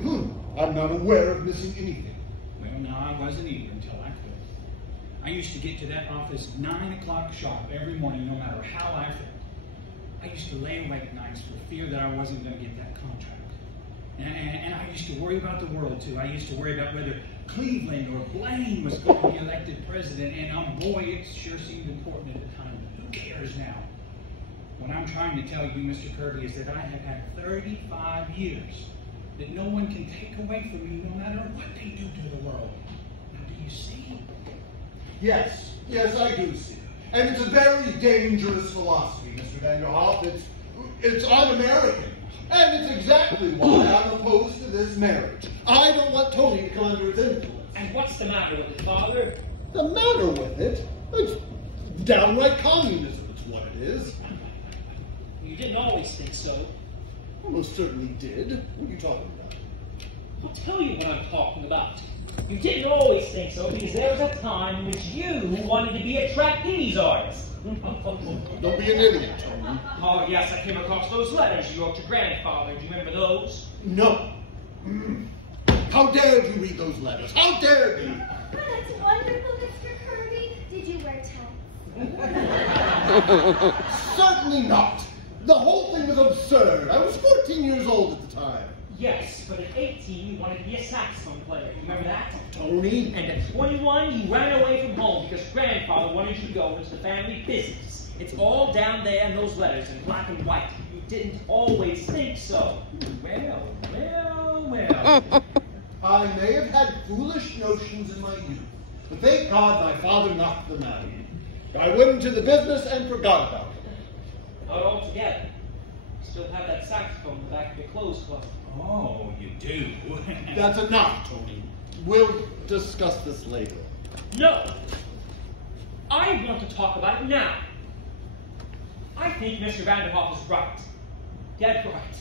I'm not aware of missing anything. Well, no, I wasn't either until I quit. I used to get to that office 9 o'clock sharp every morning, no matter how I felt. I used to lay awake nights for fear that I wasn't going to get that contract. And I used to worry about the world, too. I used to worry about whether Cleveland or Blaine was going to be elected president. And boy, it sure seemed important at the time. But who cares now? What I'm trying to tell you, Mr. Kirby, is that I have had 35 years that no one can take away from me, no matter what they do to the world. Now, do you see? Yes, I do see. And it's a very dangerous philosophy, Mr. Vanderhoff. It's un-American. And it's exactly why I'm opposed to this marriage. I don't want Tony to come under its influence. And what's the matter with it, Father? The matter with it? It's downright communism, it's what it is. You didn't always think so. I most certainly did. What are you talking about? I'll tell you what I'm talking about. You didn't always think so because there was a time in which you wanted to be a trapeze artist. Don't be an idiot, Tony. Oh, yes, I came across those letters you wrote to grandfather. Do you remember those? No. How dare you read those letters? How dare you? Oh, that's wonderful, Mr. Kirby. Did you wear tights? Certainly not. The whole thing was absurd. I was 14 years old at the time. Yes, but at 18 you wanted to be a saxophone player. You remember that? Tony? And at 21 you ran away from home because grandfather wanted you to go into the family business. It's all down there in those letters in black and white. You didn't always think so. Well. I may have had foolish notions in my youth, but thank God my father knocked them out. I went into the business and forgot about it. Not altogether. You still have that saxophone in the back of your clothes closet. Oh, you do? That's enough, Tony. We'll discuss this later. No! I want to talk about it now. I think Mr. Vanderhoff is right. Dead right.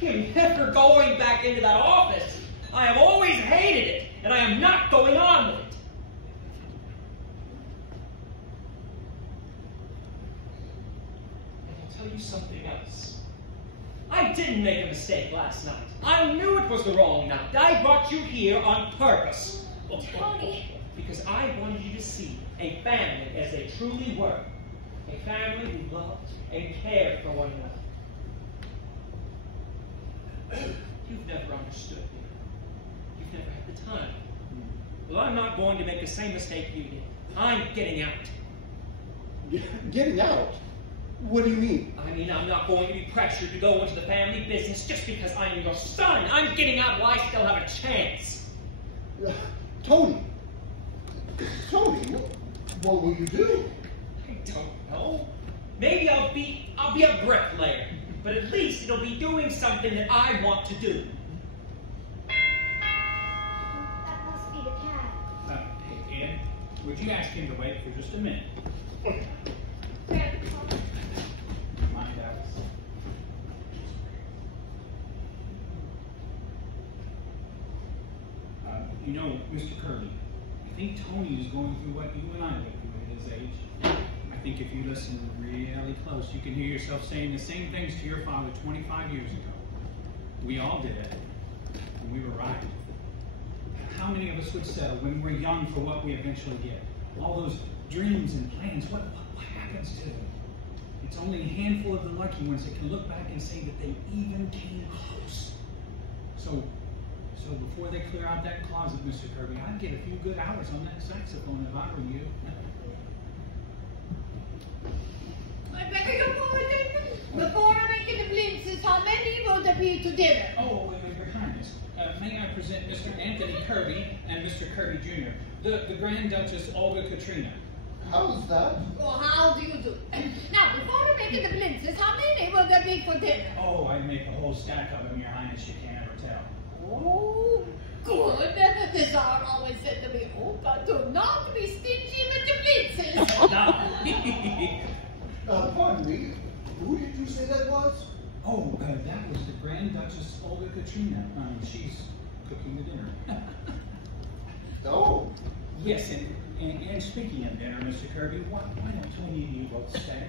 I am never going back into that office. I have always hated it, and I am not going on with it. And I'll tell you something else. I didn't make a mistake last night. I knew it was the wrong night. I brought you here on purpose. Tony. Because I wanted you to see a family as they truly were. A family who loved and cared for one another. You've never understood me. You've never had the time. Well, I'm not going to make the same mistake you did. I'm getting out. Getting out? What do you mean? I mean, I'm not going to be pressured to go into the family business just because I am your son. I'm getting out while I still have a chance. Tony, what will you do? I don't know. Maybe I'll be a bricklayer, but at least it'll be doing something that I want to do. That must be the cat. Hey, Ed, would you ask him to wait for just a minute? Grandpa. Mind, Alice? You know, Mr. Kirby, I think Tony is going through what you and I went through at his age. I think if you listen really close, you can hear yourself saying the same things to your father 25 years ago. We all did it, and we were right. How many of us would settle when we're young for what we eventually get? All those dreams and plans, what happens to them? It's only a handful of the lucky ones that can look back and say that they even came close. So before they clear out that closet, Mr. Kirby, I'd get a few good hours on that saxophone if I were you. I beg your pardon. Before making the blimps, how many will there be to dinner? Oh, Your Highness, may I present Mr. Anthony Kirby and Mr. Kirby Jr., the Grand Duchess Olga Katrina. How's that? Well, how do you do? Now, before making the blimps, how many will there be for dinner? Oh, I'd make a whole stack of them, Your Highness, you can't ever tell. Oh, good. The Tsar always said to me, oh, but do not be stingy with the blimps. Pardon me, who did you say that was? Oh, that was the Grand Duchess Olga Katrina. She's cooking the dinner. Oh. Yes, and speaking of dinner, Mr. Kirby, why don't Tony and you both stay?